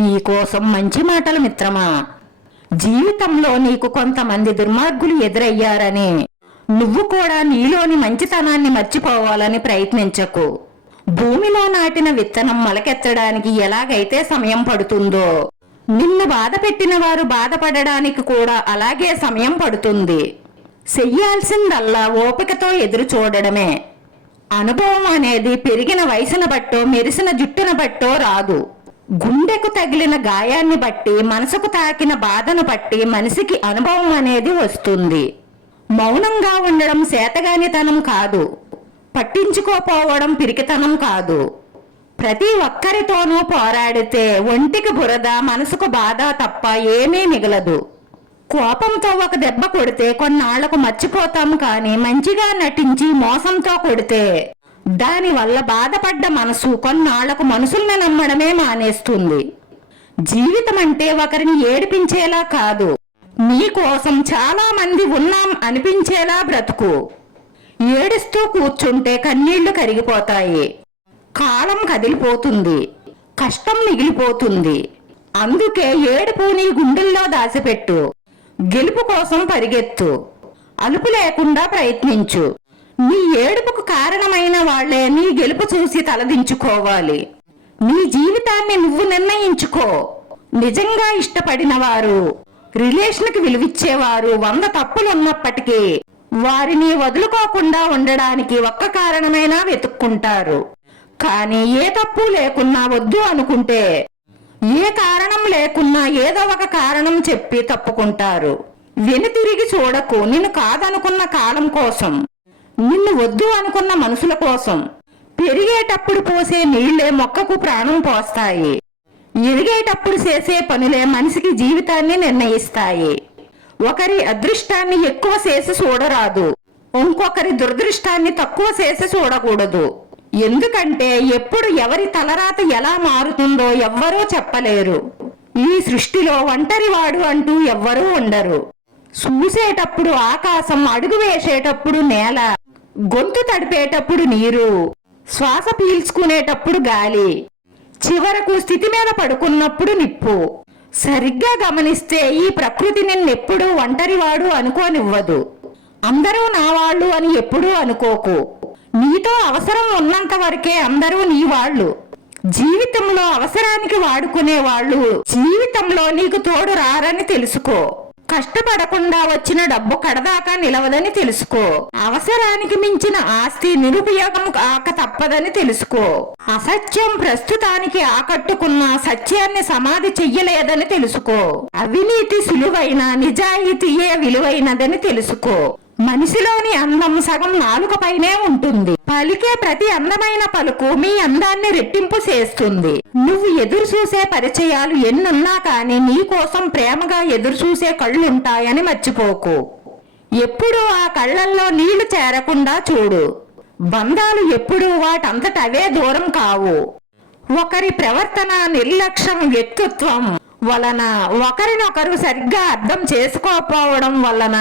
నీకోసం మంచి మాటలు మిత్రమా. జీవితంలో నీకు కొంతమంది దుర్మార్గులు ఎదురయ్యారని నువ్వు కూడా నీలోని మంచితనాన్ని మర్చిపోవాలని ప్రయత్నించకు. భూమిలో నాటిన విత్తనం మొలకెత్తడానికి ఎలాగైతే సమయం పడుతుందో, నిన్ను బాధ పెట్టిన వారు బాధపడడానికి కూడా అలాగే సమయం పడుతుంది. చెయ్యాల్సిందల్లా ఓపికతో ఎదురు చూడడమే. అనుభవం అనేది పెరిగిన వయసును బట్టో మెరిసిన జుట్టును బట్టో రాదు. గుండెకు తగిలిన గాయాన్ని బట్టి, మనసుకు తాకిన బాధను బట్టి మనిషికి అనుభవం అనేది వస్తుంది. మౌనంగా ఉండడం చేతగానితనం కాదు, పట్టించుకోపోవడం పిరికితనం కాదు. ప్రతి ఒక్కరితోనూ పోరాడితే ఒంటికి బురద, మనసుకు బాధ తప్ప ఏమీ మిగలదు. కోపంతో ఒక దెబ్బ కొడితే కొన్నాళ్లకు మర్చిపోతాము, కానీ మంచిగా నటించి మోసంతో కొడితే దానివల్ల బాధపడ్డ మనసు కొన్నాళ్లకు మనుషుల్ని నమ్మడమే మానేస్తుంది. జీవితం అంటే ఒకరిని ఏడిపించేలా కాదు, నీ కోసం చాలా మంది ఉన్నాం అనిపించేలా బ్రతుకు. ఏడుస్తూ కూర్చుంటే కన్నీళ్లు కరిగిపోతాయి, కాలం కదిలిపోతుంది, కష్టం మిగిలిపోతుంది. అందుకే ఏడుపు నీ గుండెల్లో దాచిపెట్టు. గెలుపు కోసం పరిగెత్తు, అలుపు లేకుండా ప్రయత్నించు. నీ ఏడుపుకు కారణమైన వాళ్లే నీ గెలుపు చూసి తలదించుకోవాలి. నీ జీవితాన్ని నువ్వు నిర్ణయించుకో. నిజంగా ఇష్టపడిన వారు, రిలేషన్కి విలువిచ్చేవారు 100 తప్పులున్నప్పటికీ వారిని వదులుకోకుండా ఉండడానికి ఒక్క కారణమైనా వెతుక్కుంటారు. కానీ ఏ తప్పు లేకున్నా వద్దు అనుకుంటే ఏ కారణం లేకున్నా ఏదో ఒక కారణం చెప్పి తప్పుకుంటారు. వెనుతిరిగి చూడకు. నిన్ను కాదనుకున్న కాలం కోసం, నిన్ను వద్దు అనుకున్న మనుషుల కోసం. పెరిగేటప్పుడు పోసే నీళ్లే మొక్కకు ప్రాణం పోస్తాయి. ఎదిగేటప్పుడు చేసే పనులే మనిషికి జీవితాన్ని నిర్ణయిస్తాయి. ఒకరి అదృష్టాన్ని ఎక్కువ చేసి చూడరాదు, ఇంకొకరి దురదృష్టాన్ని తక్కువ చేసి చూడకూడదు. ఎందుకంటే ఎప్పుడు ఎవరి తలరాత ఎలా మారుతుందో ఎవ్వరూ చెప్పలేరు. ఈ సృష్టిలో ఒంటరివాడు అంటూ ఎవ్వరూ ఉండరు. చూసేటప్పుడు ఆకాశం, అడుగు వేసేటప్పుడు నేల, గొంతు తడిపేటప్పుడు నీరు, శ్వాస పీల్చుకునేటప్పుడు గాలి, చివరకు స్థితి మీద పడుకున్నప్పుడు నిప్పు. సరిగ్గా గమనిస్తే ఈ ప్రకృతి నిన్నెప్పుడూ ఒంటరివాడు అనుకోనివ్వదు. అందరూ నా వాళ్ళు అని ఎప్పుడూ అనుకోకు. నీతో అవసరం ఉన్నంత వరకే అందరూ నీ వాళ్ళు. జీవితంలో అవసరానికి వాడుకునే వాళ్ళు జీవితంలో నీకు తోడు రారని తెలుసుకో. కష్టపడకుండా వచ్చిన డబ్బు కడదాకా నిలవదని తెలుసుకో. అవసరానికి మించిన ఆస్తి నిరుపయోగం కాక తప్పదని తెలుసుకో. అసత్యం ప్రస్తుతానికి ఆకట్టుకున్న సత్యాన్ని సమాధి చెయ్యలేదని తెలుసుకో. అవినీతి సులువైన, నిజాయితీయే విలువైనదని తెలుసుకో. మనిషిలోని అందం సగం నాలుకపైనే ఉంటుంది. పలికే ప్రతి అందమైన పలుకు మీ అందాన్ని రెట్టింపు చేస్తుంది. నువ్వు ఎదురు చూసే పరిచయాలు ఎన్నున్నా కానీ నీ కోసం ప్రేమగా ఎదురు చూసే కళ్ళుంటాయని మర్చిపోకు. ఎప్పుడూ ఆ కళ్ళల్లో నీళ్లు చేరకుండా చూడు. బంధాలు ఎప్పుడూ వాటంతట అవే దూరం కావు. ఒకరి ప్రవర్తన, నిర్లక్ష్యం, వ్యక్తిత్వం వలన, ఒకరినొకరు సరిగ్గా అర్థం చేసుకోకపోవడం వలన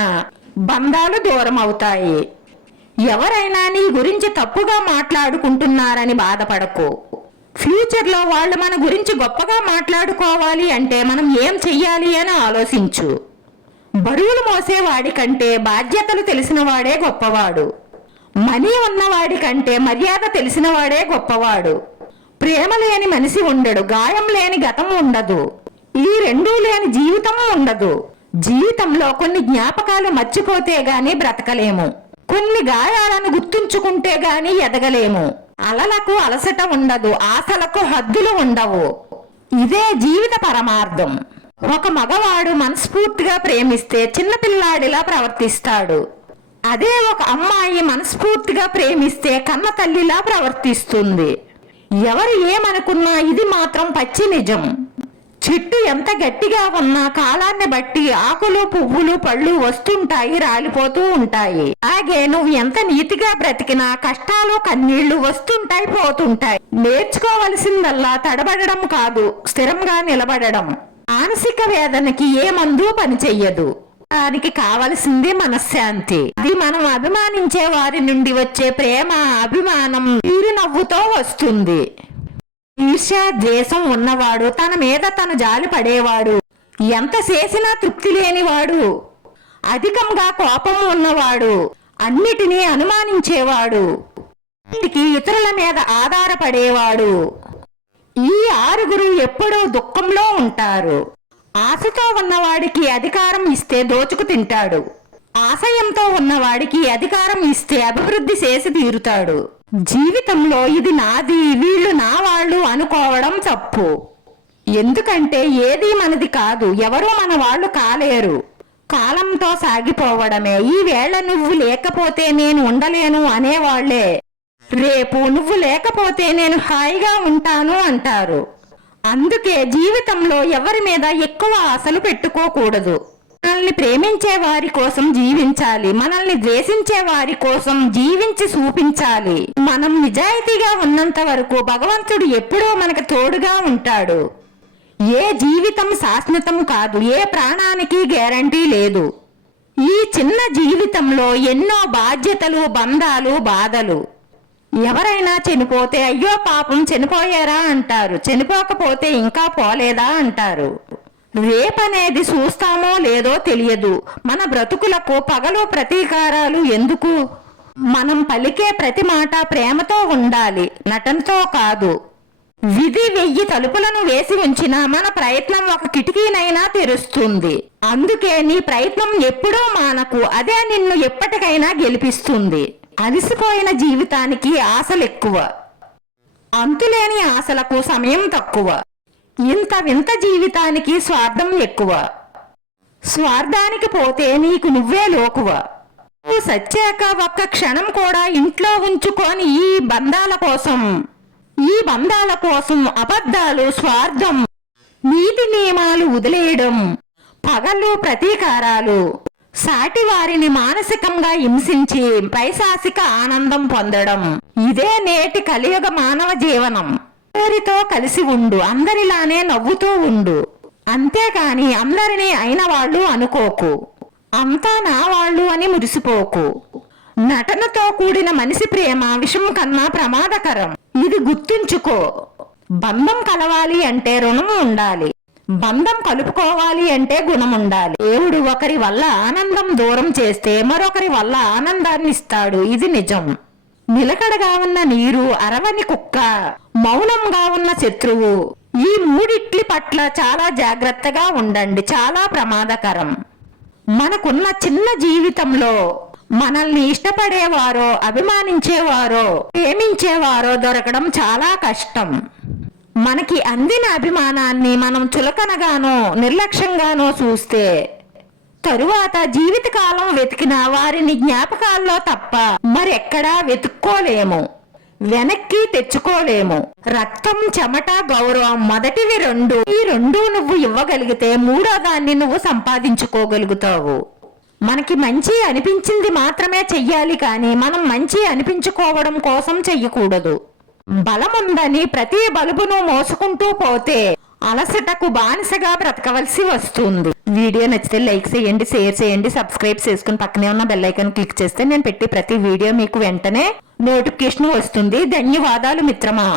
బంధాలు దూరం అవుతాయి. ఎవరైనా నీ గురించి తప్పుగా మాట్లాడుకుంటున్నారని బాధపడకు. ఫ్యూచర్లో వాళ్ళు మన గురించి గొప్పగా మాట్లాడుకోవాలి అంటే మనం ఏం చెయ్యాలి అని ఆలోచించు. బరువులు మోసేవాడి కంటే బాధ్యతలు తెలిసిన వాడే గొప్పవాడు. మనీ ఉన్నవాడి కంటే మర్యాద తెలిసిన వాడే గొప్పవాడు. ప్రేమ లేని మనిషి ఉండడు, గాయం లేని గతం ఉండదు, ఈ రెండూ లేని జీవితం ఉండదు. జీవితంలో కొన్ని జ్ఞాపకాలు మర్చిపోతే గాని బ్రతకలేము. కొన్ని గాయాలను గుర్తుంచుకుంటే గాని ఎదగలేము. అలలకు అలసట ఉండదు, ఆశలకు హద్దులు ఉండవు. ఇదే జీవిత పరమార్థం. ఒక మగవాడు మనస్ఫూర్తిగా ప్రేమిస్తే చిన్నపిల్లాడిలా ప్రవర్తిస్తాడు. అదే ఒక అమ్మాయి మనస్ఫూర్తిగా ప్రేమిస్తే కన్న తల్లిలా ప్రవర్తిస్తుంది. ఎవరు ఏమనుకున్నా ఇది మాత్రం పచ్చి నిజం. చెట్టు ఎంత గట్టిగా ఉన్నా కాలాన్ని బట్టి ఆకులు, పువ్వులు, పళ్ళు వస్తుంటాయి, రాలిపోతూ ఉంటాయి. అలాగే నువ్వు ఎంత నీతిగా బ్రతికినా కష్టాలు, కన్నీళ్లు వస్తుంటాయి, పోతుంటాయి. నేర్చుకోవలసిందల్లా తడబడడం కాదు, స్థిరంగా నిలబడడం. మానసిక వేదనకి ఏ మందు పనిచెయ్యదు. దానికి కావలసింది మనశ్శాంతి. అది మనం అభిమానించే వారి నుండి వచ్చే ప్రేమ, అభిమానం, తీరు నవ్వుతో వస్తుంది. ఈర్ష్య ద్వేషం ఉన్నవాడు, తన మీద తను జాలి పడేవాడు, ఎంత చేసినా తృప్తి లేనివాడు, అధికంగా కోపం ఉన్నవాడు, అన్నిటినీ అనుమానించేవాడు, ఇతరుల మీద ఆధారపడేవాడు, ఈ ఆరుగురు ఎప్పుడూ దుఃఖంలో ఉంటారు. ఆశతో ఉన్నవాడికి అధికారం ఇస్తే దోచుకు తింటాడు, ఆశయంతో ఉన్నవాడికి అధికారం ఇస్తే అభివృద్ధి చేసి తీరుతాడు. జీవితంలో ఇది నాది, వీళ్ళు నా వాళ్ళు అనుకోవడం తప్పు. ఎందుకంటే ఏది మనది కాదు, ఎవరూ మన వాళ్ళు కాలేరు. కాలంతో సాగిపోవడమే. ఈవేళ నువ్వు లేకపోతే నేను ఉండలేను అనేవాళ్లే రేపు నువ్వు లేకపోతే నేను హాయిగా ఉంటాను అంటారు. అందుకే జీవితంలో ఎవరి మీద ఎక్కువ ఆశలు పెట్టుకోకూడదు. మనల్ని ప్రేమించే వారి కోసం జీవించాలి, మనల్ని ద్వేషించే వారి కోసం జీవించి చూపించాలి. మనం నిజాయితీగా ఉన్నంత వరకు భగవంతుడు ఎప్పుడూ మనకు తోడుగా ఉంటాడు. ఏ జీవితం శాశ్వతం కాదు, ఏ ప్రాణానికి గ్యారంటీ లేదు. ఈ చిన్న జీవితంలో ఎన్నో బాధ్యతలు, బంధాలు, బాధలు. ఎవరైనా చనిపోతే అయ్యో పాపం చనిపోయారా అంటారు, చనిపోకపోతే ఇంకా పోలేదా అంటారు. రేపనేది చూస్తామో లేదో తెలియదు. మన బ్రతుకులకు పగలు ప్రతీకారాలు ఎందుకు? మనం పలికే ప్రతి మాట ప్రేమతో ఉండాలి, నటనతో కాదు. విధి 1000 తలుపులను వేసి ఉంచినా మన ప్రయత్నం ఒక కిటికీనైనా తెరుస్తుంది. అందుకే నీ ప్రయత్నం ఎప్పుడూ మానకు, అదే నిన్ను ఎప్పటికైనా గెలిపిస్తుంది. అలసిపోయిన జీవితానికి ఆశలు ఎక్కువ, అంతులేని ఆశలకు సమయం తక్కువ. ఇంత వింత జీవితానికి స్వార్థం ఎక్కువ. స్వార్థానికి పోతే నీకు నువ్వే లోకువ. నువ్వు సచ్చాక ఒక్క క్షణం కూడా ఇంట్లో ఉంచుకొని ఈ బంధాల కోసం అబద్ధాలు, స్వార్థం, నీతి నియమాలు వదిలేయడం, పగలు ప్రతీకారాలు, సాటి వారిని మానసికంగా హింసించి పైశాసిక ఆనందం పొందడం, ఇదే నేటి కలియుగ మానవ జీవనం. అందరితో కలిసి ఉండు, అందరిలానే నవ్వుతూ ఉండు, అంతేకాని అందరినీ అయిన వాళ్ళు అనుకోకు, అంతా నా వాళ్ళు అని మురిసిపోకు. నటనతో కూడిన మనిషి ప్రేమ విషం కన్నా ప్రమాదకరం. ఇది గుర్తుంచుకో. బంధం కలవాలి అంటే రుణం ఉండాలి, బంధం కలుపుకోవాలి అంటే గుణం ఉండాలి. దేవుడు ఒకరి వల్ల ఆనందం దూరం చేస్తే మరొకరి వల్ల ఆనందాన్ని ఇస్తాడు, ఇది నిజం. నిలకడగా ఉన్న నీరు, అరవని కుక్క, మౌనంగా ఉన్న శత్రువు, ఈ మూడిట్లి పట్ల చాలా జాగ్రత్తగా ఉండండి, చాలా ప్రమాదకరం. మనకున్న చిన్న జీవితంలో మనల్ని ఇష్టపడేవారో, అభిమానించేవారో, ప్రేమించేవారో దొరకడం చాలా కష్టం. మనకి అందిన అభిమానాన్ని మనం చులకనగానో నిర్లక్ష్యంగానో చూస్తే తరువాత జీవితకాలం వెతికిన వారిని జ్ఞాపకాల్లో తప్ప మరెక్కడా వెతుక్కోలేము, వెనక్కి తెచ్చుకోలేము. రక్తం, చెమట, గౌరవం మొదటివి 2. ఈ 2 నువ్వు ఇవ్వగలిగితే 3వ దాన్ని నువ్వు సంపాదించుకోగలుగుతావు. మనకి మంచి అనిపించింది మాత్రమే చెయ్యాలి, కానీ మనం మంచి అనిపించుకోవడం కోసం చెయ్యకూడదు. బలముందని ప్రతి బలుబును మోసుకుంటూ పోతే అలసటకు బానిసగా బ్రతకవలసి వస్తుంది. వీడియో నచ్చితే లైక్ చేయండి, షేర్ చేయండి, సబ్స్క్రైబ్ చేసుకుని పక్కనే ఉన్న బెల్ ఐకాన్ క్లిక్ చేస్తే నేను పెట్టి ప్రతి వీడియో మీకు వెంటనే నోటిఫికేషన్ వస్తుంది. ధన్యవాదాలు మిత్రమా.